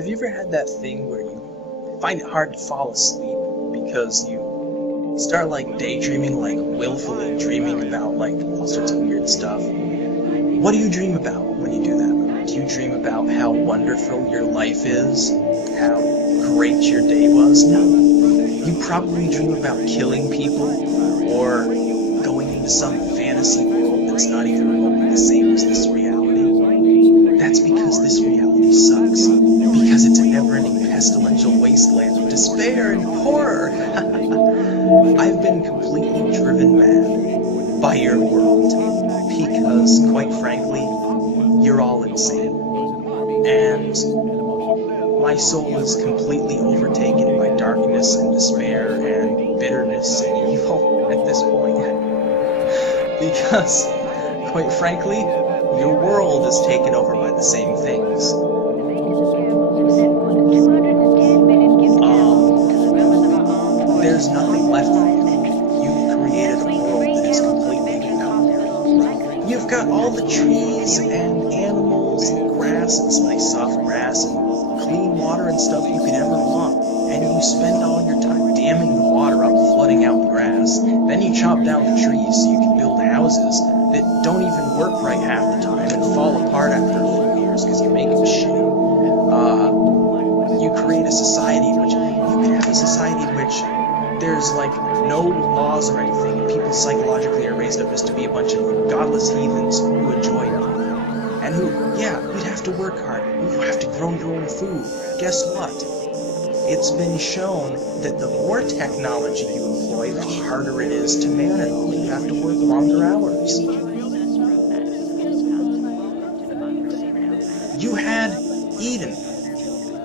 Have you ever had that thing where you find it hard to fall asleep because you start like daydreaming, like willfully dreaming about like all sorts of weird stuff? What do you dream about when you do that? Do you dream about how wonderful your life is? How great your day was? No. You probably dream about killing people or going into some fantasy world that's not even remotely the same as this reality. That's because this reality sucks. Because it's a never-ending pestilential wasteland of despair and horror. I've been completely driven mad by your world. Because, quite frankly, you're all insane. And my soul is completely overtaken by darkness and despair and bitterness and evil at this point. Because, quite frankly, your world is taken over by the same things. There's nothing left for you. You've created a world that is completely without. You've got all the trees and animals and grass and nice soft grass and clean water and stuff you could ever want. And you spend all your time damming the water up, flooding out the grass. Then you chop down the trees so you can build houses that don't even work right half the time and fall apart after a few years because you make them shitty. You create a society in which you can have a society in which there's like no laws or anything. People psychologically are raised up as to be a bunch of godless heathens who enjoy nothing. And who, yeah, you'd have to work hard. You have to grow your own food. Guess what? It's been shown that the more technology you employ, the harder it is to man it all. You have to work longer hours. You had Eden.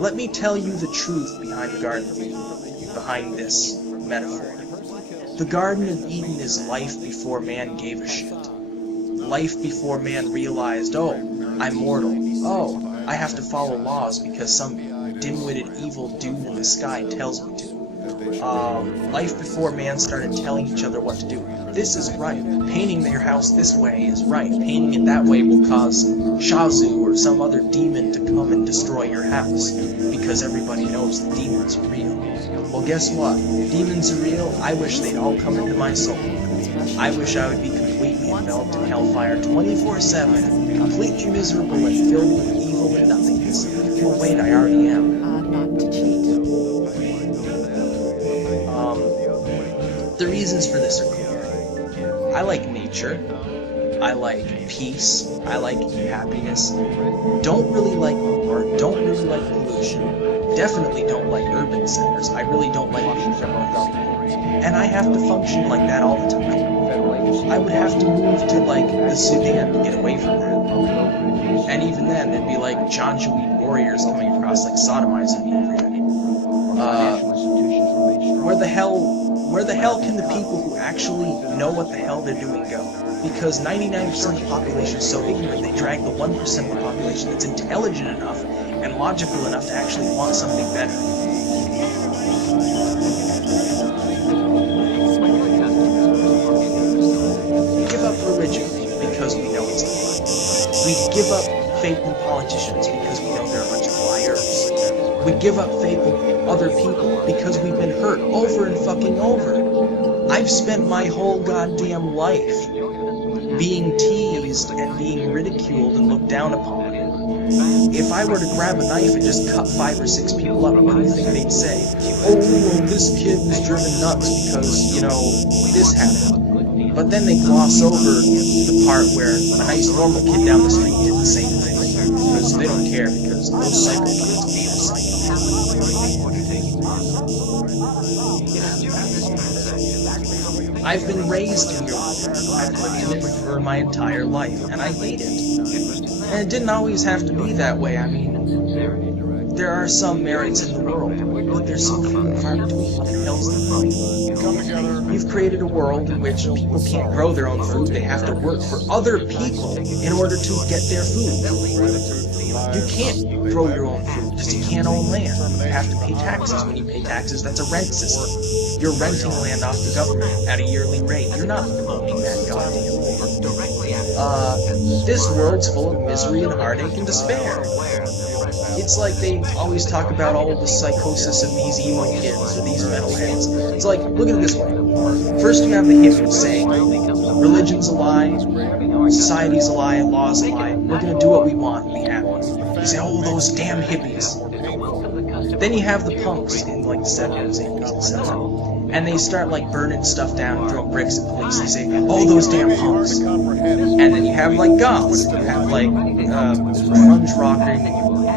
Let me tell you the truth behind the Garden of Eden, behind this metaphor. The Garden of Eden is life before man gave a shit. Life before man realized, oh, I'm mortal. Oh, I have to follow laws because some dim-witted evil dude in the sky tells me to. Life before man started telling each other what to do. This is right. Painting your house this way is right. Painting it that way will cause Shazu or some other demon to come and destroy your house. Because everybody knows the demons are real. Well, guess what? If demons are real, I wish they'd all come into my soul. I wish I would be completely enveloped in hellfire 24/7, completely miserable and filled with evil and nothingness. Oh wait, I already am. The reasons for this are clear. I like nature. I like peace. I like happiness. Don't really like war. Don't really like pollution. Definitely don't like urban centers. I really don't like being around people. And I have to function like that all the time. I would have to move to, like, the Sudan to get away from that. And even then, there'd be, like, Janjaweed warriors coming across, like, sodomizing me every day. Where the hell can the people who actually know what the hell they're doing go? Because 99% of the population is so ignorant, they drag the 1% of the population that's intelligent enough and logical enough to actually want something better. We give up religion because we know it's a lie. We give up faith in politicians because we know they're a bunch of liars. We give up faith in other people because we've been hurt over and fucking over. I've spent my whole goddamn life being teased and being ridiculed and looked down upon. If I were to grab a knife and just cut 5 or 6 people up, what do you think they'd say? Oh, well, this kid was driven nuts because, you know, this happened. But then they gloss over the part where a nice normal kid down the street did the same thing. Because they don't care, because those psychopaths are psychopaths. I've been raised in your world. I've lived in it for my entire life, and I hate it. And it didn't always have to be that way. I mean, there are some merits in the world, but there's so few and far between. What the hell's the point? You've created a world in which people can't grow their own food. They have to work for other people in order to get their food. You can't grow your own food because you can't own land. You have to pay taxes. When you pay taxes, that's a rent system. You're renting land off the government at a yearly rate. You're not owning that goddamn land. This world's full of misery and heartache and despair. It's like they always talk about all the psychosis of these emo kids or these metalheads. It's like, look at it this way. First you have the hippies saying, religion's a lie, society's a lie, law's a lie, we're gonna do what we want and be happy. You say, oh, those damn hippies. Then you have the punks in like the 70s, 80s, etc. And they start like burning stuff down and throwing bricks at police. They say, oh, those damn punks. And then you have like goths. You have like grunge rockers,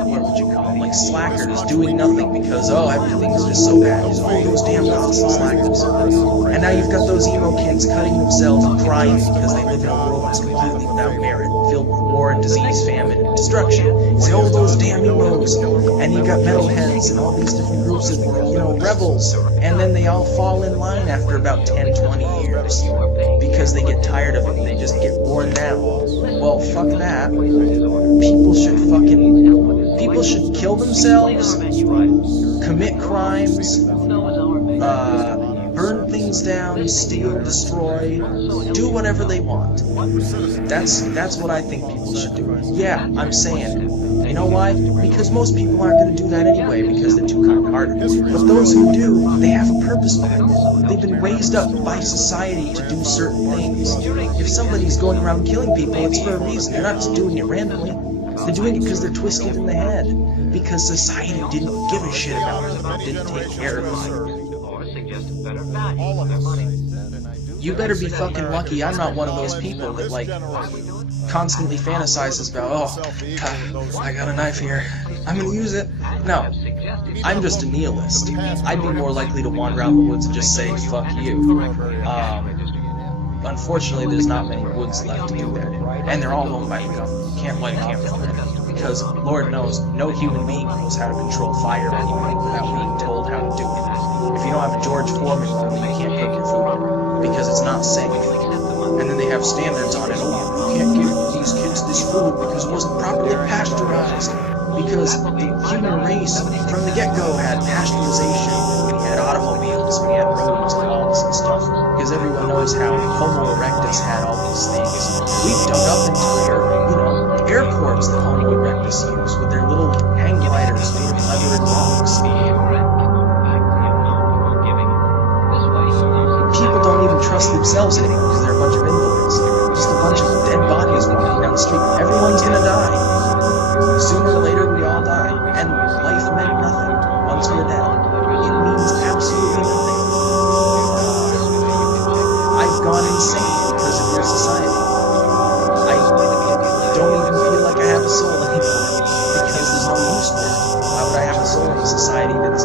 what would you call them? Like slackers doing nothing because, oh, everything's just so bad. Just, oh, those damn goths and slackers. And now you've got those emo kids cutting themselves and crying because they live in a world that's completely without merit, filled with war and disease, famine, and destruction. You say, oh, those damn emos. And you got metalheads and all these different groups of, rebels. And then they all fall in line after about 10, 20 years because they get tired of it and they just get worn down. Well, fuck that. People should kill themselves, commit crimes, burn things down, steal, destroy, do whatever they want. That's what I think people should do. Yeah, I'm saying, you know why? Because most people aren't going to do that anyway because they're too kind-hearted. But those who do, they have a purpose behind it. They've been raised up by society to do certain things. If somebody's going around killing people, it's for a reason. They're not just doing it randomly. They're doing it because they're twisted in the head. Because society didn't give a shit about them, didn't take care of them. You better be fucking lucky I'm not one of those people that, like, constantly fantasizes about, oh, God, I got a knife here, I'm gonna use it. No, I'm just a nihilist. I'd be more likely to wander around the woods and just say, fuck you. Unfortunately, there's not many woods left to do that. And they're all owned by the government. You can't light a campfire. Because, Lord knows, no human being knows how to control fire anyway without being told how to do it. If you don't have a George Foreman rule, you can't cook your food because it's not safe. And then they have standards on it. Oh, you can't give these kids this food because it wasn't properly pasteurized. Because the human race from the get-go had pasteurization. We had automobiles, we had roads and all this and stuff. Because everyone knows how Homo erectus had all these things. We've dug up entire, airports that Homo erectus used with their little hang gliders made of leather and rocks. People don't even trust themselves anymore because they're a bunch of invalids. Just a bunch of dead bodies walking down the street. Everyone's gonna die. Sooner or later we all die. And life meant nothing once we're dead. It means absolutely nothing. I've gone insane because of your society. I don't even feel like I have a soul anymore because there's no use for it. Why would I have a soul in a society that's,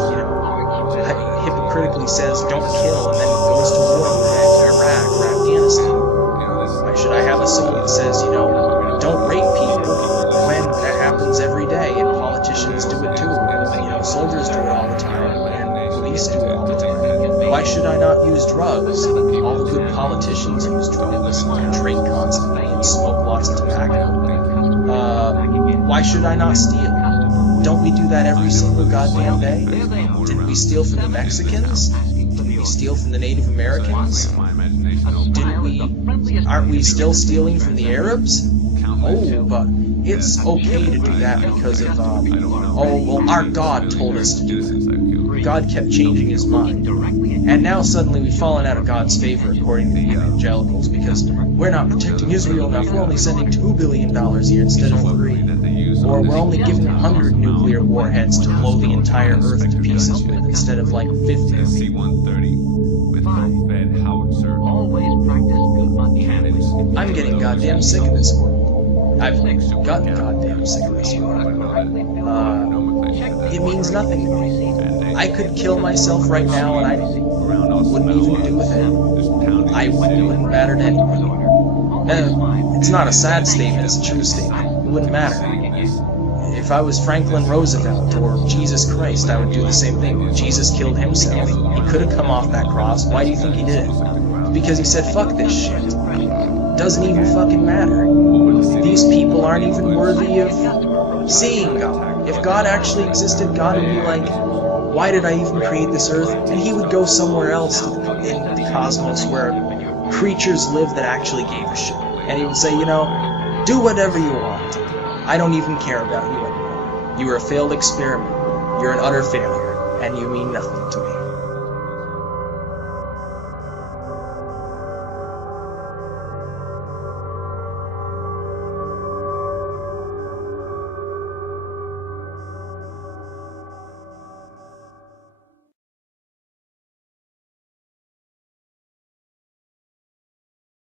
hypocritically says don't kill and then goes to war with Iraq or Afghanistan? Why should I have a soul that says, don't rape people when that happens every day and politicians do it too? Soldiers do it all the time and police do it all the time. Why should I not use drugs? All the good politicians use drugs and drink constantly and smoke lots of tobacco. Why should I not steal? Don't we do that every single goddamn day? Didn't we steal from the Mexicans? Didn't we steal from the Native Americans? Aren't we still stealing from the Arabs? Oh, but it's okay to do that because of, our God told us to do it. God kept changing his mind. And now suddenly we've fallen out of God's favor according to the evangelicals because we're not protecting Israel enough. We're only sending $2 billion a year instead of 3. Or we're only giving 100 nuclear warheads to blow the entire Earth to pieces with instead of like 50. I'm getting goddamn sick of this world. I've gotten goddamn sick of this world. It means nothing to me. I could kill myself right now and I wouldn't even do a thing. I wouldn't matter to anyone. It's not a sad statement, it's a true statement. It wouldn't matter. If I was Franklin Roosevelt or Jesus Christ, I would do the same thing. Jesus killed himself. He could have come off that cross. Why do you think he did it? Because he said, fuck this shit. Doesn't even fucking matter. These people aren't even worthy of seeing God. If God actually existed, God would be like, why did I even create this earth? And he would go somewhere else in the cosmos where creatures live that actually gave a shit. And he would say, do whatever you want. I don't even care about you anymore. You are a failed experiment. You're an utter failure, and you mean nothing to me.